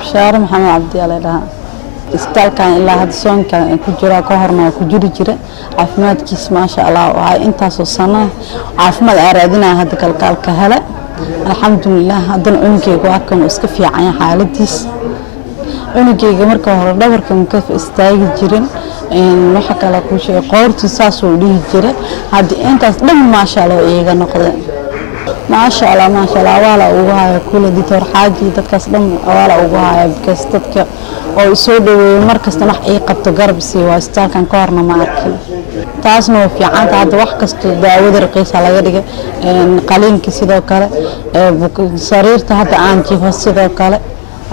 بشارة محمد عبد الله لها استال كان إلا هاد سون كان كجرا كهرنا كجري جرا عفمات كيس ما شاء الله وهاي أنت صصنا عفمات أرادنا هاد كالكال كهلا الحمد لله هادن عنكي واكم اسكفي عن حالتيس عنكي مركا هور دبركم كيف استاغي جيرين ان waxa kala ku sheey qoorti saas oo dhihi jira hadii intaas dhan ma sha Allah iyaga noqday ma sha Allah wala ugu haya kula ditor xaaji dadkaas dhan wala ugu haya bkas dadka oo soo dhaweeyay markasta wax ay qabto garab si waa istaalkan ka horna ma arkin taasna waa fiican tahay wax kasta daawada raqiis laga dhigay qaliinka sidoo kale sariirta hadda aan jiifo sidoo kale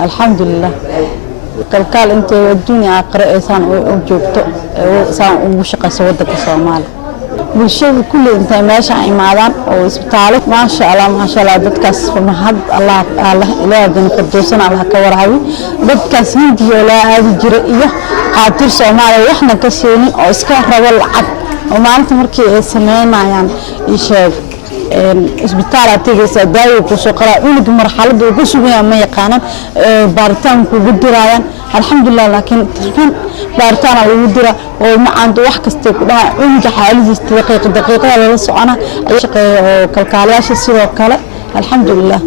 alxamdulillah kalkaal inta adduunka aakhira aysan u joogto saan ugu shaqayso wadanka Soomaaliya bulshada kulli inta meesha imaadaan oo isbitaalo ma sha Allah dadkaas mahad Allah ilaahay qadoosan Allah ka warhayo dadkaas hindiyo la aadi jira iyo qaatir Soomaaliya waxna ka sheegin oo iska rabo lacag oo maalinta markii ay sameeyaan isheeg isbitaal atigaysa daawo ku soo qara unig marxalada ugu sugan ma yaqaanan baaritaan ku gudirayaan alxamdulillah laakiin baaritaan lagu dira oo macaanto wax kasta ku dhaca unig xaaladiisa daqiiqada la socona ay shaqeeyo kalkaalayaasha sidoo kale alxamdulillah